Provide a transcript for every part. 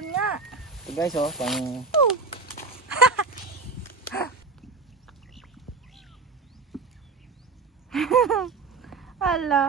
meron nga. So guys, oh, pang... Hala.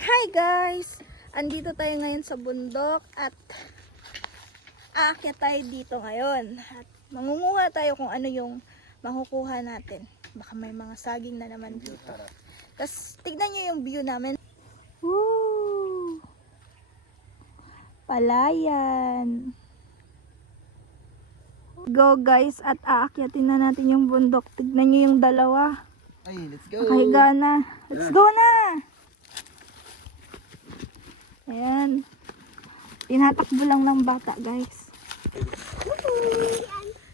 Hi guys! Andito tayo ngayon sa bundok at aakyat tayo dito ngayon. At mangunguha tayo kung ano yung makukuha natin. Baka may mga saging na naman dito. Tapos tignan nyo yung view namin. Woo! Palayan. Go guys at aakyatin na natin yung bundok. Tignan nyo yung dalawa. Ay, let's go! Nakahiga na. Let's go na! Ayan. Tinatakbo lang ng bata, guys.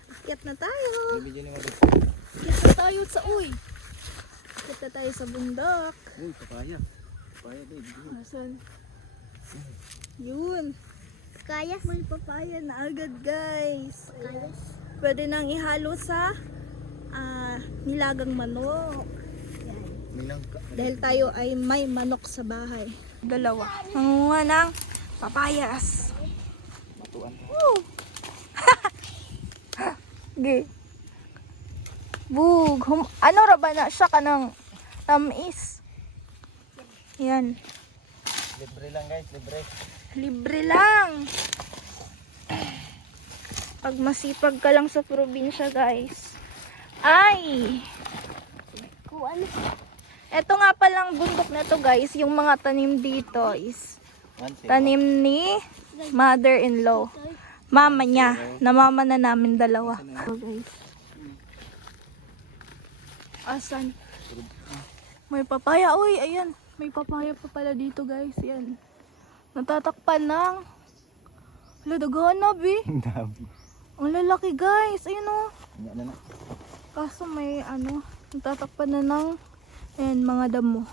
Akyat na tayo. Akyat na tayo sa uy. Akyat na tayo sa bundok. Uy, papaya. Papaya, babe. Asan? Yun. Kaya? May papaya na agad, guys. Pwede nang ihalo sa nilagang manok. Dahil tayo ay may manok sa bahay. Dalawa. Mangunguha ng papayas. Matuan. Woo! Okay. Bug. Ano ra ba na siya ka ng tamis? Yan. Libre lang guys, libre. Libre lang. Pag masipag ka lang sa probinsya, guys. Ay! Ito nga palang bundok na to, guys. Yung mga tanim dito is tanim ni mother-in-law. Mama niya. Na mama na namin dalawa. So, guys. Asan? May papaya. Uy, ayan. May papaya pa pala dito, guys. Yan. Natatakpan ng ladaganab eh. Ang lalaki, guys. Ayun o. Kaso may natatakpan na ng mga damo.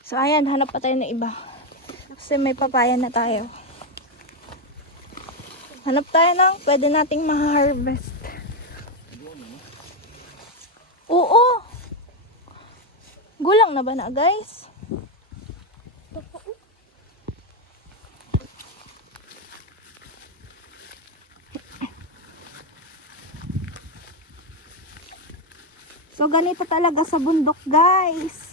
So ayan, hanap pa tayo ng iba. Kasi may papaya na tayo. Hanap tayo ng pwede nating ma-harvest. Oo! Gulang na ba na, guys? So, ganito talaga sa bundok, guys.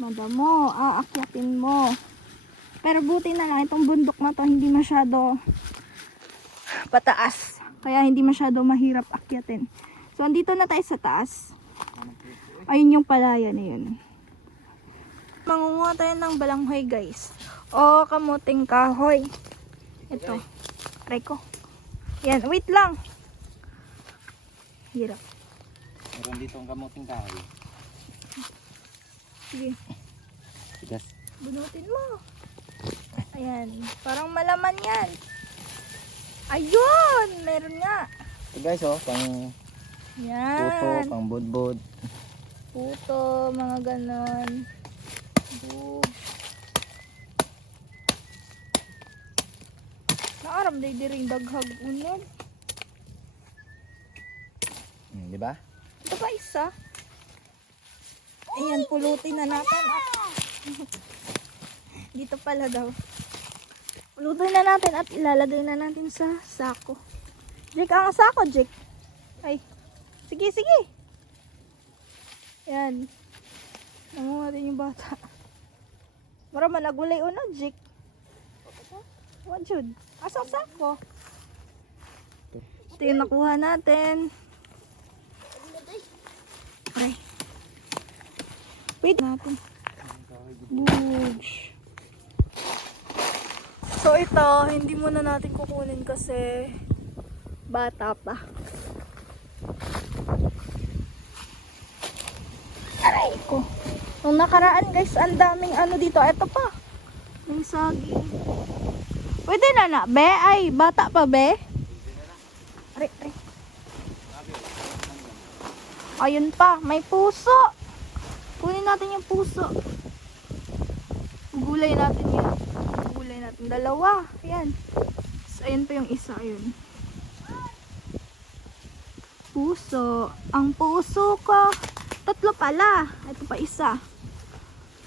Madamo, aakyatin mo. Pero buti na lang, itong bundok na to, hindi masyado pataas. Kaya hindi masyado mahirap akyatin. So, andito na tayo sa taas. Ayun yung palaya na yun. Mangunguha tayo ng balanghoy, guys. O, kamuting kahoy. Ito. Try ko. Yan, wait lang. Hirap. Meron dito ang kamuting kahoy. Sige. Tigas. Bunutin mo. Ayan. Parang malaman yan. Ayun! Meron nga. So guys, oh, pang puto, Yan. pang budbud. Puto, mga ganon. Bug. Naaram day diring daghag unod. Di ba? Ito ba isa? Ayan, pulutin na natin. Dito pala daw. Pulutin na natin at ilalagay na natin sa sako. Jake, ang sako, Jake. Ay, sige, sige. Ayan. Nangunga din yung bata. Marama nagulay uno, Jake. What, Jude? Asang sako? Ito yung nakuha natin. Aray. Wait natin. Bugs. So ito, hindi muna natin kukunin kasi bata pa. Aray ko. Nung nakaraan guys, ang daming dito. Ito pa. May saging. Pwede na be? Ay, bata pa be? Aray, aray. Ayun pa, may puso. Kunin natin yung puso. Gulay natin yan. Gulay natin. Dalawa. Ayan. So, ayun pa yung isa. Ayun. Puso. Ang puso ko. Tatlo pala. Ito pa isa.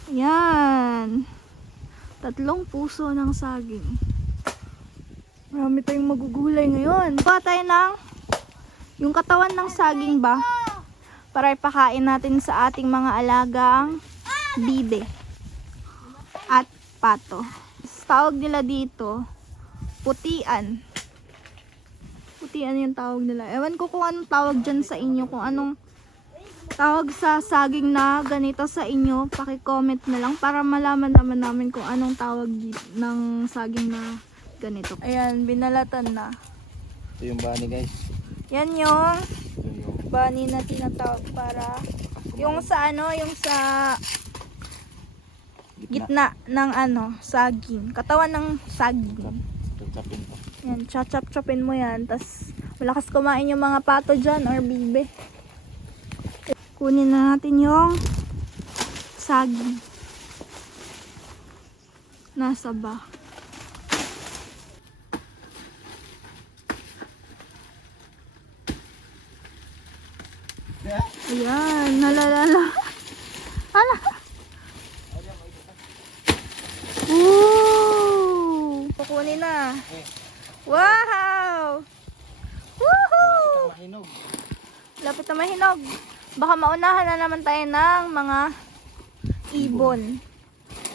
Ayan. 3 puso ng saging. Marami tayong magugulay ngayon. Kuha tayo ng yung katawan ng saging ba? Para ipakain natin sa ating mga alagang bibe at pato. Tawag nila dito, putian. Putian yung tawag nila. Ewan ko kung anong tawag dyan sa inyo. Kung anong tawag sa saging na ganito sa inyo, paki-comment na lang para malaman naman namin kung anong tawag ng saging na ganito. Ayan, binalatan na. Ito yung bani guys. Yan yung Ito yung bani na tinatawag para yung sa ano, yung sa gitna ng ano, saging. Katawan ng saging. Chapin ko. Yan, chachap-chapin mo yan. Tapos, malakas kumain yung mga pato dyan or bibe. Kunin na natin yung saging. Nasa ba? Ayan, nalalala. Hala. Ooh! Kukunin na. Wow! Woohoo! Mahinog. Lapit na mahinog. Baka maunahan na naman tayo ng mga ibon.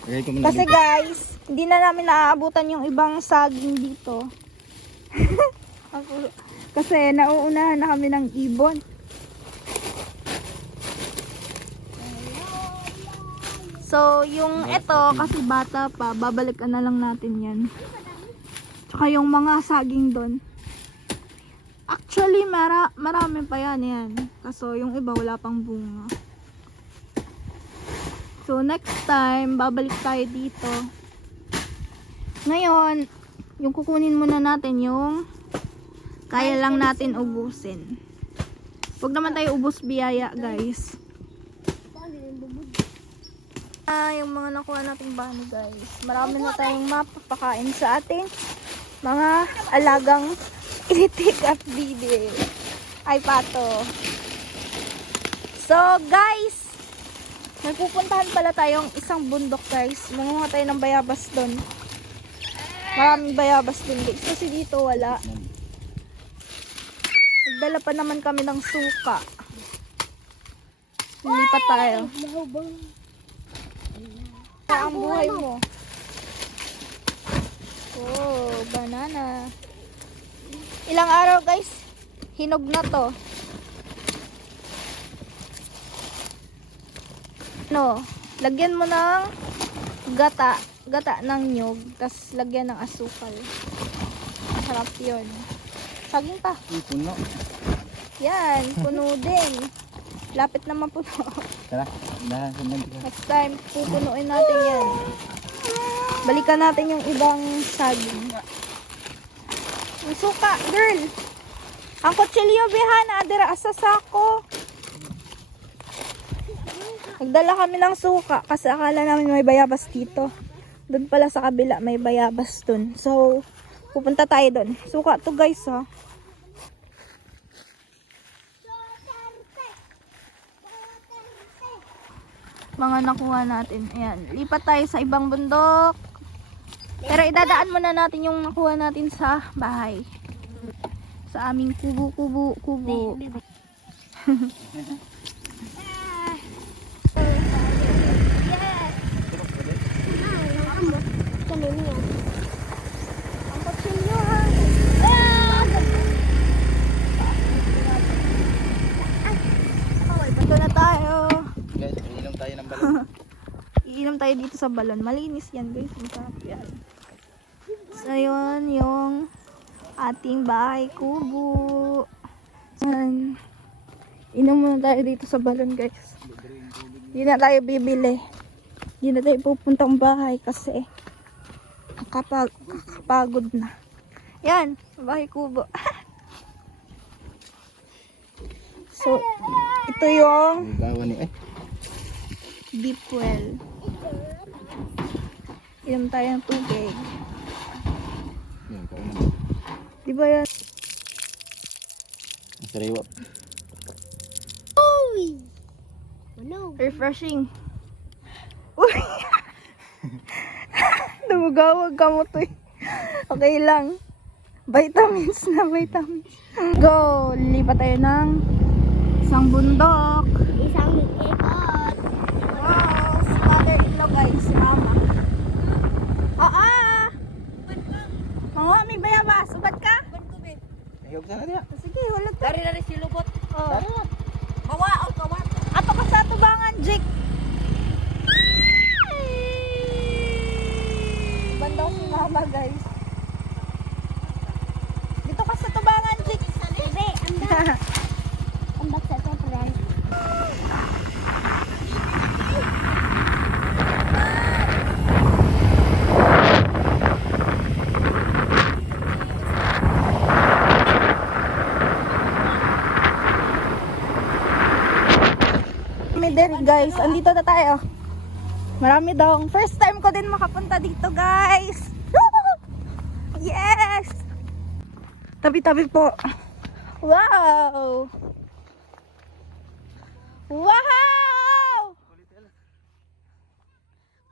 Lagay ko muna Kasi dito. guys, hindi na namin naaabutan yung ibang saging dito. Kasi nauunahan na kami ng ibon. So, yung ito, kasi bata pa, babalikan na lang natin yan. Tsaka yung mga saging doon. Actually, marami pa yan. Kaso, yung iba wala pang bunga. So, next time, babalik tayo dito. Ngayon, yung kukunin muna natin yung kaya lang natin ubusin. Huwag naman tayo ubus biyaya, guys. Yung mga nakuha nating bani, guys. Marami na tayong mapapakain sa ating mga alagang itik at bibi. Ay, pato. So, guys, nagpupuntahan pala tayong isang bundok, guys. Mangunga tayo ng bayabas doon. Maraming bayabas doon, guys. Kasi dito wala. Nagdala pa naman kami ng suka. Lilipat tayo. Ang buhay mo. Oh, banana. Ilang araw, guys? Hinog na to. No, lagyan mo ng gata ng nyug, tapos lagyan ng asukal. Sarap yun. Saging pa. Puno. Yan, puno din. Lapit naman puno. Tara, dahan sa nandito. Next time, pupunuin natin yan. Balikan natin yung ibang saging. Yung suka, girl. Ang kutsilyo, bihana, adira asa sako. Nagdala kami ng suka kasi akala namin may bayabas dito. Doon pala sa kabila may bayabas dun. So, pupunta tayo dun. Suka to, guys, ha. Mga nakuha natin. Ayan. Lipat tayo sa ibang bundok. Pero idadaan muna natin yung nakuha natin sa bahay. Sa aming kubo. Ang kutsilyo, ha. Ito na tayo. Guys, iinom tayo ng balon. Iinom tayo dito sa balon. Malinis yan, guys. Masarap yan. So, yun yung ating bahay kubo. Yan. Inom muna tayo dito sa balon, guys. Hindi na tayo bibili. Hindi na tayo pupuntang bahay kasi kakapagod na. Yan, bahay kubo. So, ito yung Bawa ni deep well. Inom tayo ng tubig. Yan, kaon. Di ba yan? Ang sariwa. Refreshing. Uy! Mugawag ka mo to. Okay lang. Vitamins na vitamins. Go! Lilipat tayo ng isang bundok. Isang ikot. Wow! Si mother-in-law guys, si mama. Oo, may bayabas. Ubat ka? Ayog sana diya. Sige, hulog ka. Dari silubot. Oh. Mawa o kawa. Ato ka sa tubangan, Jake. Bandaw si mama guys. Dito ka sa tubangan, Jake. Bebe, andak. Andak sa to, friend. Marami din guys, andito na tayo. Marami daw. First time ko din makapunta dito guys. Yes! Tabi-tabi po. Wow! Wow!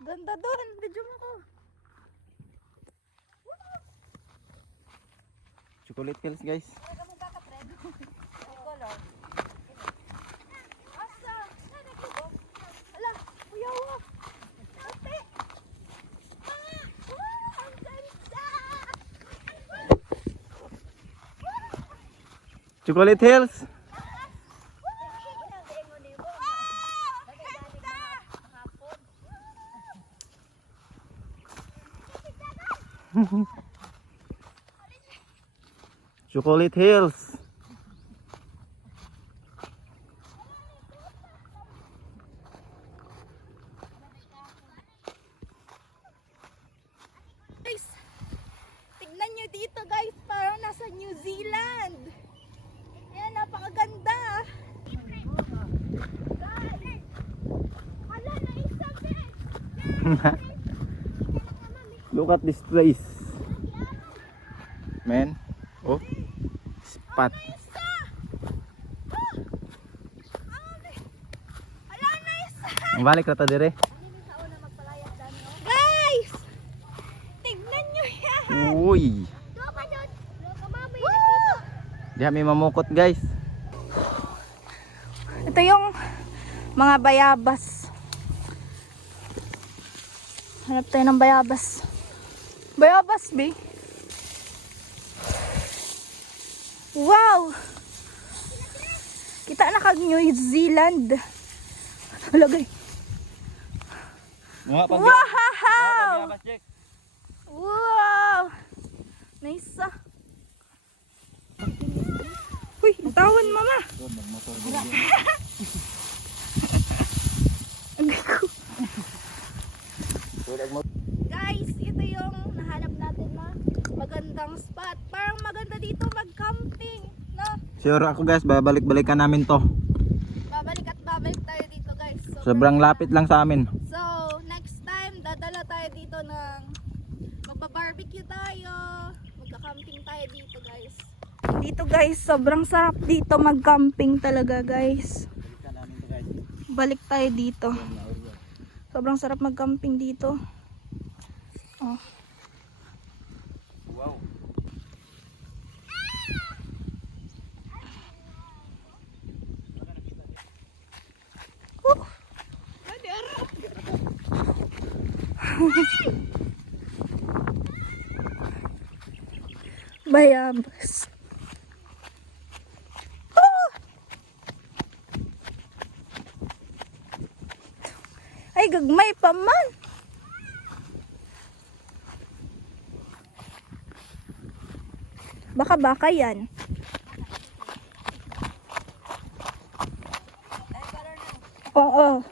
Ganda dun. Video mo ko. Chocolate hills guys. Ala, kuyawa. Ate. Ang ganda. Chocolate hills. Chocolate hills. Guys, tignan nyo dito guys, parang nasa New Zealand. Ayan, napakaganda. Guys, ala na isa din. Look at this place. Man. Oh. Spot. Isa. Ala na isa. Ang balik na ta dire. Guys, tignan nyo yan. Uy. Doon ka doon. Doon ka mami. Woo! Diha may mamukot guys. Ito yung mga bayabas. Hanap tayo ng bayabas. Bayabas, be. Wow! Kita na kag New Zealand. Lagay. Mga Wow! Wow! Nice ah. Uy, tawan mama. Agay ko. Guys, ito yung nahanap natin na magandang spot. Parang maganda dito mag-camping, no? Sure ako guys, babalik-balikan namin to. Babalik at babalik tayo dito, guys. Sobrang lapit lang sa amin. So, next time, dadala tayo dito ng magpa-barbecue tayo. Magka-camping tayo dito, guys. Dito, guys, sobrang sarap dito mag-camping talaga, guys. Balik tayo dito. Sobrang sarap mag-camping dito. Oh. Wow. Bayabas. Ah! Ay, gagmay pa man. Baka yan. Oo.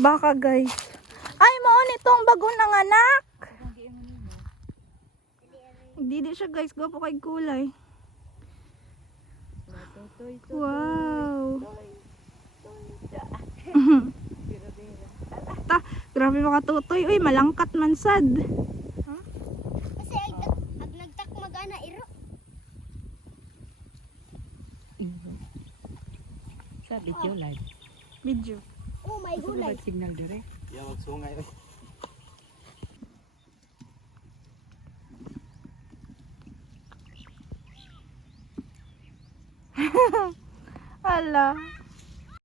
Baka guys. Ay, maon itong bagong nanganak. Hindi siya guys. Gwapo kay kulay. Wow. Grabe makatutoy. Uy, malangkat man sad. Kasi ag nagtak magana iro. Sa video live. Video. Oh, may gulay. Signal dire. Yeah, magsungay. Ala.